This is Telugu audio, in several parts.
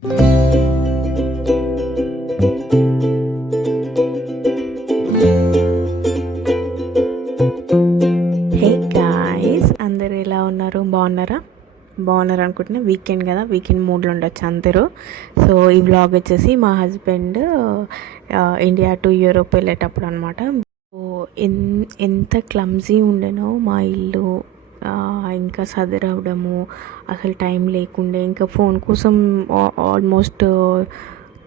హే గాయ్స్, అందరు ఎలా ఉన్నారు? బాగున్నారు అనుకుంటున్నా. వీకెండ్ కదా, వీకెండ్ మూడ్లో ఉండొచ్చు అందరూ. సో ఈ వ్లాగ్ వచ్చేసి మా హస్బెండ్ ఇండియా టు యూరోప్ వెళ్ళేటప్పుడు అనమాట. సో ఎంత క్లమ్జీ ఉండేనో మా ఇల్లు, ఇంకా సదరవడము, అసలు టైం లేకుండే. ఇంకా ఫోన్ కోసం ఆల్మోస్ట్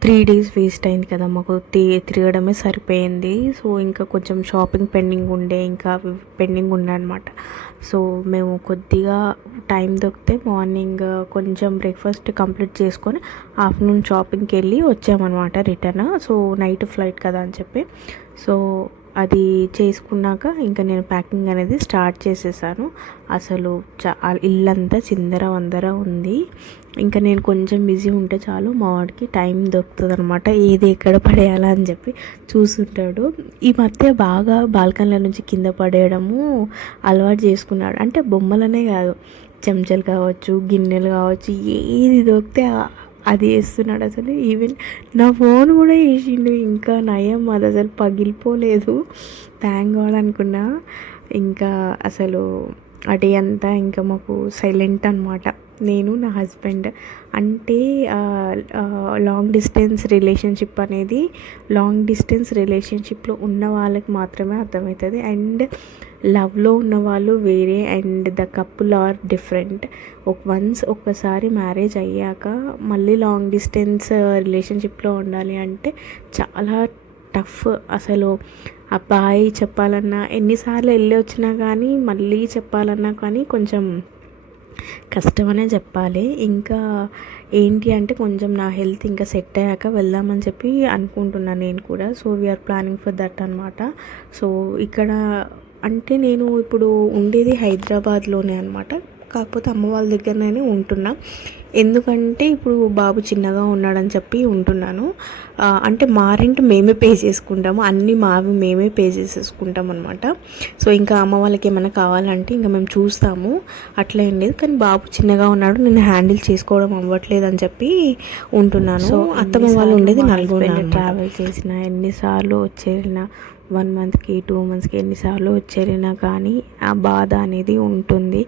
3 days వేస్ట్ అయింది కదా మాకు, తిరగడమే సరిపోయింది. సో ఇంకా కొంచెం షాపింగ్ పెండింగ్ ఉండే, ఇంకా పెండింగ్ ఉండే అనమాట. సో మేము కొద్దిగా టైం దొరికితే మార్నింగ్ కొంచెం బ్రేక్ఫాస్ట్ కంప్లీట్ చేసుకొని ఆఫ్టర్నూన్ షాపింగ్కి వెళ్ళి వచ్చామన్నమాట రిటర్న్. సో నైట్ ఫ్లైట్ కదా అని చెప్పి, సో అది చేసుకున్నాక ఇంకా నేను ప్యాకింగ్ అనేది స్టార్ట్ చేసేసాను. అసలు ఇల్లంతా చిందర వందర ఉంది. ఇంకా నేను కొంచెం బిజీ ఉంటే చాలు మా వాడికి టైం దొరుకుతుంది అనమాట, ఏది ఎక్కడ పడేయాలా అని చెప్పి చూస్తుంటాడు. ఈ మధ్య బాగా బాల్కనీల నుంచి కింద పడేయడము అలవాటు చేసుకున్నాడు. అంటే బొమ్మలనే కాదు, చెంచాలు కావచ్చు, గిన్నెలు కావచ్చు, ఏది దొరికితే అది వేస్తున్నాడు. అసలు ఈవెన్ నా ఫోన్ కూడా వేసిండు. ఇంకా నయం, అది అసలు పగిలిపోలేదు, థ్యాంక్ గాడ్ అనుకున్నా. ఇంకా అసలు ఆ డే అంతా ఇంకా మాకు సైలెంట్ అనమాట, నేను నా హస్బెండ్. అంటే లాంగ్ డిస్టెన్స్ రిలేషన్షిప్ అనేది లాంగ్ డిస్టెన్స్ రిలేషన్షిప్లో ఉన్న వాళ్ళకి మాత్రమే అర్థమవుతుంది. అండ్ లవ్లో ఉన్న వాళ్ళు వేరే, and the couple are different. ఒక్కసారి మ్యారేజ్ అయ్యాక మళ్ళీ లాంగ్ డిస్టెన్స్ రిలేషన్షిప్లో ఉండాలి అంటే చాలా టఫ్. అసలు అబ్బాయి చెప్పాలన్నా, ఎన్నిసార్లు వెళ్ళి వచ్చినా కానీ మళ్ళీ చెప్పాలన్నా కానీ కొంచెం కష్టమనే చెప్పాలి. ఇంకా ఏంటి అంటే కొంచెం నా హెల్త్ ఇంకా సెట్ అయ్యాక వెళ్దామని చెప్పి అనుకుంటున్నాను నేను కూడా. So we are planning for that అనమాట. సో ఇక్కడ అంటే నేను ఇప్పుడు ఉండేది హైదరాబాద్లోనే అనమాట, కాకపోతే అమ్మ వాళ్ళ దగ్గరనే ఉంటున్నా. ఎందుకంటే ఇప్పుడు బాబు చిన్నగా ఉన్నాడని చెప్పి ఉంటున్నాను. అంటే మా రెంట్ మేమే పే చేసుకుంటాము, అన్నీ మావి మేమే పే చేసేసుకుంటాం అనమాట. సో ఇంకా అమ్మ వాళ్ళకి ఏమైనా కావాలంటే ఇంకా మేము చూస్తాము, అట్లా ఏం లేదు. కానీ బాబు చిన్నగా ఉన్నాడు, నేను హ్యాండిల్ చేసుకోవడం అవ్వట్లేదు అని చెప్పి ఉంటున్నాను. సో అత్తమ్మ వాళ్ళు ఉండేది నల్గొండ. ట్రావెల్ చేసిన ఎన్నిసార్లు వచ్చేరినా, 1 monthకి 2 monthsకి ఎన్నిసార్లు వచ్చేరినా కానీ ఆ బాధ అనేది ఉంటుంది.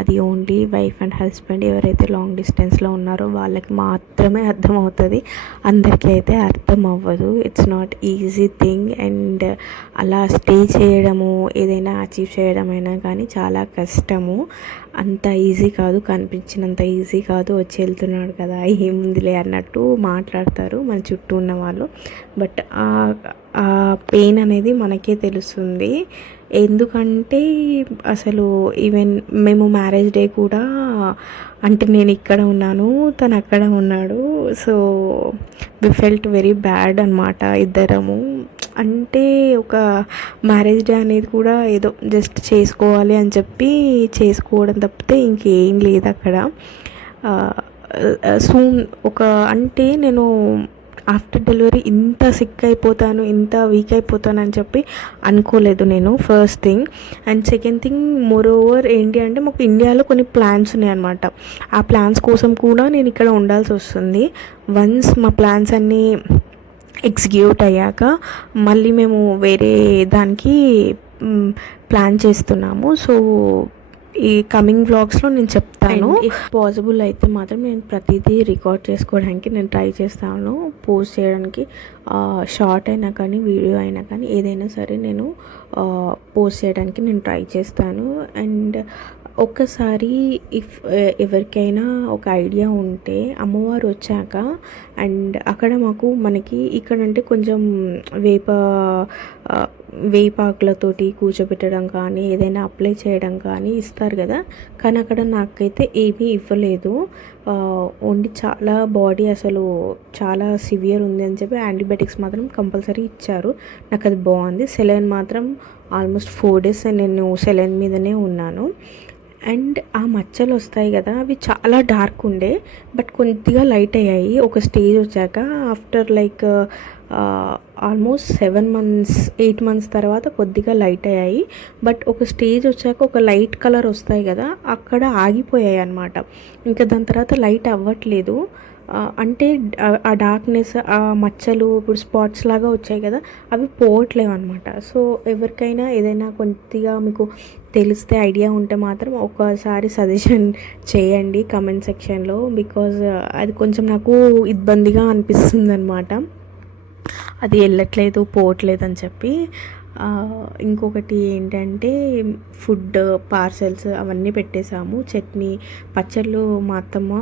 అది ఓన్లీ వైఫ్ అండ్ హస్బెండ్ ఎవరైతే లాంగ్ డిస్టెన్స్లో ఉన్నారో వాళ్ళకి మాత్రమే అర్థమవుతుంది, అందరికీ అయితే అర్థం అవ్వదు. It's not easy thing. And అలా స్టే చేయడము, ఏదైనా అచీవ్ చేయడమైనా కానీ చాలా కష్టము. అంత ఈజీ కాదు, కనిపించినంత ఈజీ కాదు. వచ్చి వెళ్తున్నాడు కదా ఏముందిలే అన్నట్టు మాట్లాడతారు మన చుట్టూ ఉన్న వాళ్ళు. బట్ ఆ పెయిన్ అనేది మనకే తెలుస్తుంది. ఎందుకంటే అసలు ఈవెన్ మేము మ్యారేజ్ డే కూడా, అంటే నేను ఇక్కడ ఉన్నాను, తను అక్కడ ఉన్నాడు. So we felt very bad అనమాట ఇద్దరము. అంటే ఒక మ్యారేజ్ డే అనేది కూడా ఏదో జస్ట్ చేసుకోవాలి అని చెప్పి చేసుకోవడం తప్పితే ఇంకేం లేదు అక్కడ. సూన్ అంటే నేను ఆఫ్టర్ డెలివరీ ఇంత సిక్ అయిపోతాను, ఇంత వీక్ అయిపోతాను అని చెప్పి అనుకోలేదు నేను, first thing. And second thing, more over ఏంటి అంటే మాకు ఇండియాలో కొన్ని ప్లాన్స్ ఉన్నాయి అనమాట. ఆ ప్లాన్స్ కోసం కూడా నేను ఇక్కడ ఉండాల్సి వస్తుంది. వన్స్ మా ప్లాన్స్ అన్నీ ఎగ్జిక్యూట్ అయ్యాక మళ్ళీ మేము వేరే దానికి ప్లాన్ చేస్తున్నాము. సో ఈ కమింగ్ వ్లాగ్స్లో నేను చెప్తాను. ఇఫ్ పాసిబుల్ అయితే మాత్రం నేను ప్రతిదీ రికార్డ్ చేసుకోవడానికి నేను ట్రై చేస్తాను, పోస్ట్ చేయడానికి. షార్ట్ అయినా కానీ వీడియో అయినా కానీ ఏదైనా సరే నేను పోస్ట్ చేయడానికి నేను ట్రై చేస్తాను. అండ్ ఒక్కసారి ఎవరికైనా ఒక ఐడియా ఉంటే అమ్మవారు వచ్చాక, అండ్ అక్కడ మనకి ఇక్కడంటే కొంచెం వేపాకులతోటి కూర్చోబెట్టడం కానీ ఏదైనా అప్లై చేయడం కానీ ఇస్తారు కదా, కానీ అక్కడ నాకైతే ఏమీ ఇవ్వలేదు. ఓన్లీ చాలా బాడీ అసలు చాలా సివియర్ ఉంది అని చెప్పి యాంటీబయాటిక్స్ మాత్రం కంపల్సరీ ఇచ్చారు. నాకు అది బాగుంది. సెలైన్ మాత్రం ఆల్మోస్ట్ 4 days నేను సెలైన్ మీదనే ఉన్నాను. అండ్ ఆ మచ్చలు వస్తాయి కదా, అవి చాలా డార్క్ ఉండే బట్ కొద్దిగా లైట్ అయ్యాయి ఒక స్టేజ్ వచ్చాక. After like almost 7 months 8 months తర్వాత కొద్దిగా లైట్ అయ్యాయి. బట్ ఒక స్టేజ్ వచ్చాక ఒక లైట్ కలర్ వస్తాయి కదా, అక్కడ ఆగిపోయాయి అన్నమాట. ఇంకా దాని తర్వాత లైట్ అవ్వట్లేదు. అంటే ఆ డార్క్నెస్, ఆ మచ్చలు ఇప్పుడు స్పాట్స్ లాగా వచ్చాయి కదా, అవి పోవట్లేవు అనమాట. సో ఎవరికైనా ఏదైనా కొద్దిగా మీకు తెలిస్తే ఐడియా ఉంటే మాత్రం ఒకసారి సజెషన్ చేయండి కమెంట్ సెక్షన్లో. బికాజ్ అది కొంచెం నాకు ఇబ్బందిగా అనిపిస్తుంది అనమాట, అది వెళ్ళట్లేదు పోవట్లేదు అని చెప్పి. ఇంకొకటి ఏంటంటే ఫుడ్ పార్సెల్స్ అవన్నీ పెట్టేశాము. చట్నీ, పచ్చళ్ళు మా అత్తమ్మ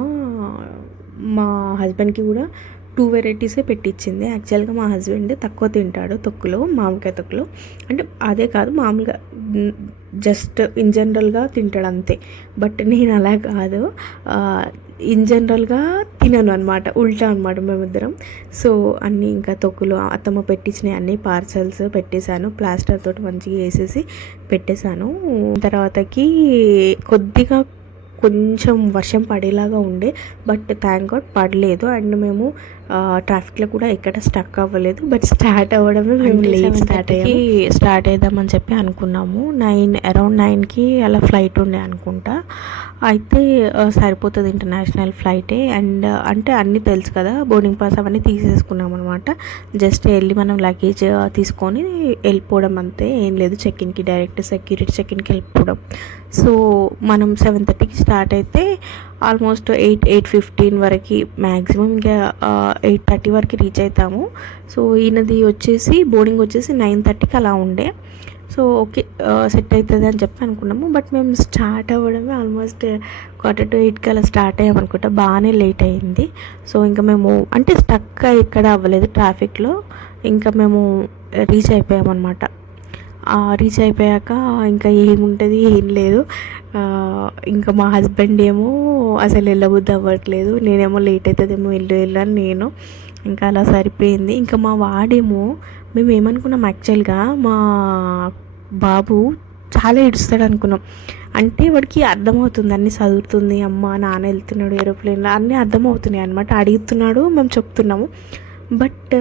మా హస్బెండ్కి కూడా 2 వెరైటీసే పెట్టించింది. యాక్చువల్గా మా హస్బెండ్ తక్కువ తింటాడు తొక్కులో, మామిడికాయ తొక్కులో. అంటే అదే కాదు, మామూలుగా జస్ట్ ఇన్ జనరల్గా తింటాడు అంతే. బట్ నేను అలా కాదు, ఇన్ జనరల్గా తినను అనమాట, ఉల్టా అనమాట మేమిద్దరం. సో అన్నీ ఇంకా తొక్కులు అత్తమ్మ పెట్టించినవి అన్నీ పార్సల్స్ పెట్టేశాను, ప్లాస్టర్ తోటి మంచిగా వేసేసి పెట్టేశాను. తర్వాతకి కొద్దిగా కొంచెం వర్షం పడేలాగా ఉండే, బట్ థ్యాంక్ గాడ్ పడలేదు. అండ్ మేము ట్రాఫిక్లో కూడా ఎక్కడ స్టక్ అవ్వలేదు. బట్ స్టార్ట్ అవ్వడమే మేము లేట్ స్టార్ట్ అవుదామని చెప్పి అనుకున్నాము. అరౌండ్ 9కి అలా ఫ్లైట్ ఉండే అనుకుంటా. అయితే సరిపోతుంది, ఇంటర్నేషనల్ ఫ్లైటే. అండ్ అంటే అన్నీ తెలుసు కదా, బోర్డింగ్ పాస్ అవన్నీ తీసేసుకున్నాం అనమాట. జస్ట్ వెళ్ళి మనం లగేజ్ తీసుకొని వెళ్ళిపోవడం అంతే, ఏం లేదు. చెక్ఇన్కి డైరెక్ట్ సెక్యూరిటీ చెక్ఇన్కి వెళ్ళిపోవడం. సో మనం 7:30కి స్టార్ట్ అయితే ఆల్మోస్ట్ 8:15 వరకు మ్యాక్సిమం, ఇంకా 8:30 వరకు రీచ్ అవుతాము. సో ఈయనది వచ్చేసి బోర్డింగ్ వచ్చేసి 9:30కి అలా ఉండే. సో ఓకే, సెట్ అవుతుంది అని చెప్పి అనుకున్నాము. బట్ మేము స్టార్ట్ అవ్వడమే ఆల్మోస్ట్ 7:45కి అలా స్టార్ట్ అయ్యామనుకుంటా. బాగానే లేట్ అయింది. సో ఇంకా మేము అంటే స్టక్ ఎక్కడ అవ్వలేదు ట్రాఫిక్లో, ఇంకా మేము రీచ్ అయిపోయామన్నమాట. రీచ్ అయిపోయాక ఇంకా ఏముంటుంది, ఏం లేదు. ఇంకా మా హస్బెండ్ ఏమో అసలు వెళ్ళబుద్ధి అవ్వట్లేదు, నేనేమో లేట్ అవుతుందేమో వెళ్ళాను నేను. ఇంకా అలా సరిపోయింది. ఇంకా మా వాడేమో, మేము ఏమనుకున్నాం యాక్చువల్గా మా బాబు చాలా ఏడుస్తాడు అనుకున్నాం. అంటే వాడికి అర్థమవుతుంది, అన్నీ చదువుతుంది, అమ్మ నాన్న వెళ్తున్నాడు ఏరోప్లేన్లో, అన్నీ అర్థమవుతున్నాయి అనమాట. అడుగుతున్నాడు, మేము చెప్తున్నాము. బట్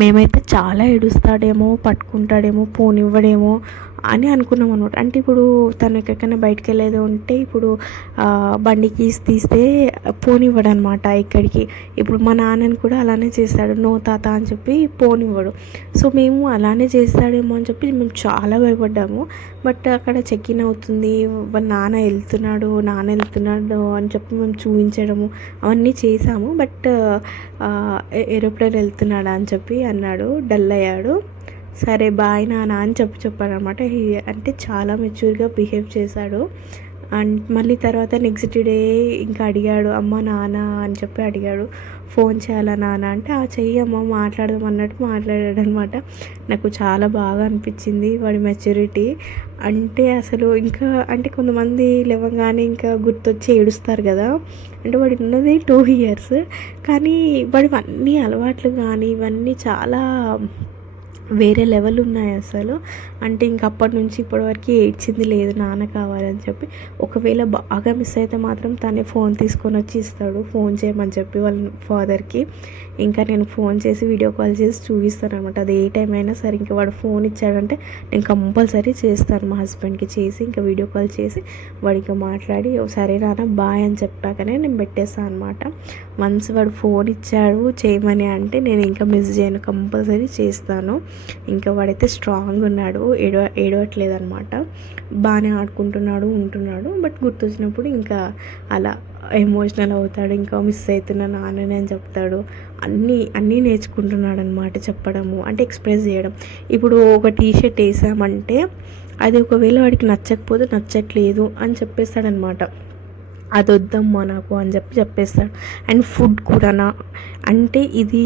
మేమైతే చాలా ఏడుస్తాడేమో, పట్టుకుంటాడేమో, పోనివ్వడేమో అని అనుకున్నాం అనమాట. అంటే ఇప్పుడు తను ఎక్కడికైనా బయటకు వెళ్ళేది ఉంటే, ఇప్పుడు బండి కీస్ తీస్తే పోనివ్వడు అనమాట ఎక్కడికి. ఇప్పుడు మా నాన్నని కూడా అలానే చేస్తాడు, నో తాత అని చెప్పి పోనివ్వడు. సో మేము అలానే చేస్తాడేమో అని చెప్పి మేము చాలా భయపడ్డాము. బట్ అక్కడ చెక్ ఇన్ అవుతుంది, నాన్న వెళ్తున్నాడు అని చెప్పి మేము చూపించడము అవన్నీ చేసాము. బట్ ఏరోప్లేన్ వెళ్తున్నాడా అని చెప్పి అన్నాడు, డల్ అయ్యాడు. సరే బాయ్ నాన్న అని చెప్పాడు అనమాట. అంటే చాలా మెచ్యూర్గా బిహేవ్ చేశాడు. అండ్ మళ్ళీ తర్వాత నెక్స్ట్ డే ఇంకా అడిగాడు, అమ్మ నాన్న అని చెప్పి అడిగాడు, ఫోన్ చేయాలా నాన్న అంటే, చెయ్యమ్మ మాట్లాడదాం అన్నట్టు మాట్లాడాడు అనమాట. నాకు చాలా బాగా అనిపించింది వాడి మెచ్యూరిటీ. అంటే అసలు ఇంకా అంటే కొంతమంది లేవగానే ఇంకా గుర్తొచ్చి ఏడుస్తారు కదా, అంటే వాడు ఉన్నది 2 years, కానీ వాడి అన్ని అలవాట్లు కానీ ఇవన్నీ చాలా వేరే లెవెల్ ఉన్నాయి అసలు. అంటే ఇంక అప్పటి నుంచి ఇప్పటివరకు ఏడ్చింది లేదు నాన్న కావాలని చెప్పి. ఒకవేళ బాగా మిస్ అయితే మాత్రం తనే ఫోన్ తీసుకొని వచ్చి ఇస్తాడు, ఫోన్ చేయమని చెప్పి వాళ్ళ ఫాదర్కి. ఇంకా నేను ఫోన్ చేసి వీడియో కాల్ చేసి చూపిస్తాను అనమాట. అది ఏ టైం అయినా సరే, ఇంకా వాడు ఫోన్ ఇచ్చాడంటే నేను కంపల్సరీ చేస్తాను మా హస్బెండ్కి చేసి, ఇంకా వీడియో కాల్ చేసి వాడికి మాట్లాడి సరే నాన్న బాయ్ అని చెప్పాకనే నేను పెట్టేస్తాను అనమాట. వన్స్ వాడు ఫోన్ ఇచ్చాడు చేయమని అంటే నేను ఇంకా మిస్ చేయను, కంపల్సరీ చేస్తాను. ఇంకా వాడైతే స్ట్రాంగ్ ఉన్నాడు, ఏడవట్లేదు అనమాట. బాగానే ఆడుకుంటున్నాడు ఉంటున్నాడు. బట్ గుర్తొచ్చినప్పుడు ఇంకా అలా ఎమోషనల్ అవుతాడు, ఇంకా మిస్ అవుతున్నా నాన్నని అని చెప్తాడు. అన్నీ నేర్చుకుంటున్నాడు అనమాట చెప్పడము, అంటే ఎక్స్ప్రెస్ చేయడం. ఇప్పుడు ఒక టీషర్ట్ వేసామంటే అది ఒకవేళ వాడికి నచ్చకపోతే నచ్చట్లేదు అని చెప్పేస్తాడనమాట. అది వద్దమ్మా నాకు అని చెప్పేస్తాడు. అండ్ ఫుడ్ కూడానా అంటే ఇది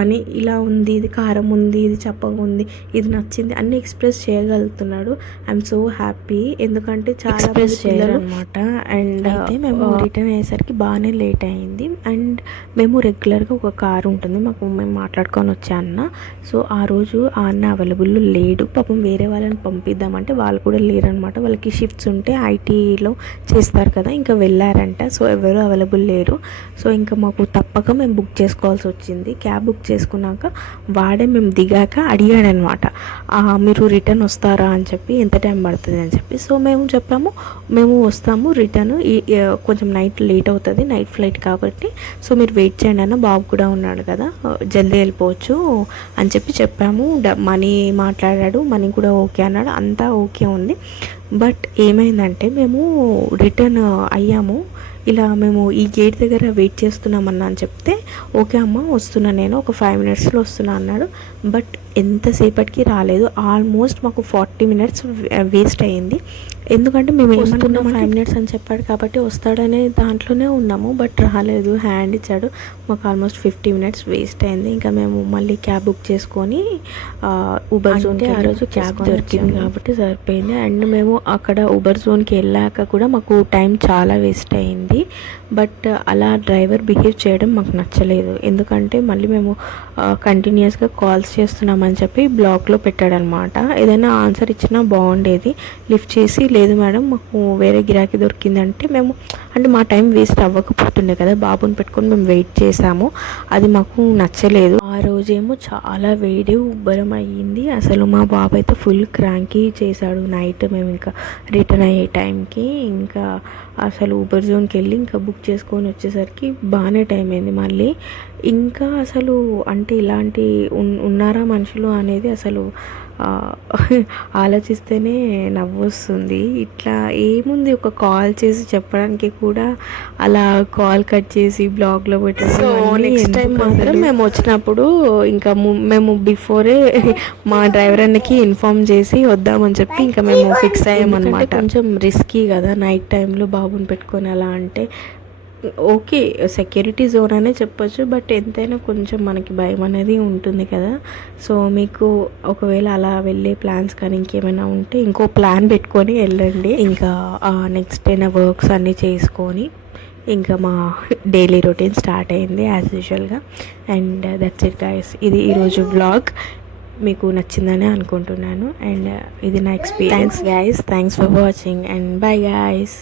అని ఇలా ఉంది, ఇది కారం ఉంది, ఇది చప్పగా ఉంది, ఇది నచ్చింది అన్నీ ఎక్స్ప్రెస్ చేయగలుగుతున్నాడు. ఐఎమ్ సో హ్యాపీ, ఎందుకంటే చాలా ఎక్స్ప్రెస్ చేయాలన్నమాట. అండ్ అయితే మేము రిటర్న్ అయ్యేసరికి బాగానే లేట్ అయింది. అండ్ మేము రెగ్యులర్గా ఒక కారు ఉంటుంది మాకు, మేము మాట్లాడుకొని వచ్చే అన్న. సో ఆ రోజు ఆ అన్న అవైలబుల్ లేడు. పాపం వేరే వాళ్ళని పంపిద్దామంటే వాళ్ళు కూడా లేరనమాట. వాళ్ళకి షిఫ్ట్స్ ఉంటే ఐటీలో చేస్తారు కదా, ఇంకా వెళ్ళారంట. సో ఎవరు అవైలబుల్ లేరు. సో ఇంకా మాకు తప్పక మేము బుక్ చేసుకోవాల్సి వచ్చింది. క్యాబ్ బుక్ చేసుకున్నాక వాడే మేము దిగాక అడిగాడనమాట, మీరు రిటర్న్ వస్తారా అని చెప్పి, ఎంత టైం పడుతుంది అని చెప్పి. సో మేము చెప్పాము మేము వస్తాము రిటర్న్, కొంచెం నైట్ లేట్ అవుతుంది, నైట్ ఫ్లైట్ కాబట్టి, సో మీరు వెయిట్ చేయండి అన్న, బాబు కూడా ఉన్నాడు కదా, జల్దీ వెళ్ళిపోవచ్చు అని చెప్పాము. మనీ మాట్లాడాడు, మనీ కూడా ఓకే అన్నాడు, అంతా ఓకే ఉంది. బట్ ఏమైందంటే మేము రిటర్న్ అయ్యాము, ఇలా మేము ఈ గేట్ దగ్గర వెయిట్ చేస్తున్నామన్నా అని చెప్తే, ఓకే అమ్మ వస్తున్నా, నేను ఒక 5 మినిట్స్లో వస్తున్నా అన్నాడు. బట్ ఎంతసేపటికి రాలేదు. ఆల్మోస్ట్ మాకు 40 మినిట్స్ వేస్ట్ అయ్యింది. ఎందుకంటే మేము వస్తున్నాం 5 మినిట్స్ అని చెప్పాడు కాబట్టి వస్తాడనే దాంట్లోనే ఉన్నాము. బట్ రాలేదు, హ్యాండ్ ఇచ్చాడు. మాకు ఆల్మోస్ట్ 50 మినిట్స్ వేస్ట్ అయింది. ఇంకా మేము మళ్ళీ క్యాబ్ బుక్ చేసుకొని ఊబర్ జోన్కి, ఆ రోజు క్యాబ్ దొరికింది కాబట్టి సరిపోయింది. అండ్ మేము అక్కడ ఊబర్ జోన్కి వెళ్ళాక కూడా మాకు టైం చాలా వేస్ట్ అయింది. బట్ అలా డ్రైవర్ బిహేవ్ చేయడం మాకు నచ్చలేదు. ఎందుకంటే మళ్ళీ మేము కంటిన్యూస్గా కాల్స్ చేస్తున్నామని చెప్పి బ్లాక్లో పెట్టాడనమాట. ఏదైనా ఆన్సర్ ఇచ్చినా బాగుండేది. లిఫ్ట్ చేసి, లేదు మేడం మాకు వేరే గిరాకీ దొరికిందంటే మేము, అంటే మా టైం వేస్ట్ అవ్వకపోతుండే కదా, బాబుని పెట్టుకొని మేము వెయిట్ చేసాము. అది మాకు నచ్చలేదు. ఆ రోజేమో చాలా వేడి ఉబ్బరం అయ్యింది. అసలు మా బాబు అయితే ఫుల్ క్రాంకీ చేశాడు నైట్. మేము ఇంకా రిటర్న్ అయ్యే టైంకి ఇంకా అసలు ఊబర్ జోన్కి వెళ్ళి ఇంకా బుక్ చేసుకొని వచ్చేసరికి బాగానే టైం అయింది. మళ్ళీ ఇంకా అసలు అంటే ఇలాంటి ఉన్నారా మనుషులు అనేది అసలు ఆలోచిస్తేనే నవ్వు వస్తుంది. ఇట్లా ఏముంది, ఒక కాల్ చేసి చెప్పడానికి కూడా అలా కాల్ కట్ చేసి బ్లాగ్లో పెట్టేసి. సో నెక్స్ట్ టైం మాత్రం మేము వచ్చినప్పుడు ఇంకా మేము బిఫోరే మా డ్రైవర్ అన్నకి ఇన్ఫార్మ్ చేసి వద్దామని చెప్పి ఇంకా మేము ఫిక్స్ అయ్యామన్నమాట. కొంచెం రిస్కీ కదా నైట్ టైంలో బాబుని పెట్టుకొని అలా అంటే. ఓకే సెక్యూరిటీ జోన్ అనే చెప్పొచ్చు, బట్ ఎంతైనా కొంచెం మనకి భయం అనేది ఉంటుంది కదా. సో మీకు ఒకవేళ అలా వెళ్ళే ప్లాన్స్ కానీ ఇంకేమైనా ఉంటే ఇంకో ప్లాన్ పెట్టుకొని వెళ్ళండి. ఇంకా నెక్స్ట్ డే నా వర్క్స్ అన్నీ చేసుకొని ఇంకా మా డైలీ రొటీన్ స్టార్ట్ అయింది యాజ్ యూజువల్గా. And that's it guys. ఇది ఈరోజు వ్లాగ్ మీకు నచ్చిందని అనుకుంటున్నాను. అండ్ ఇది నా experience guys. Thanks for watching and bye guys.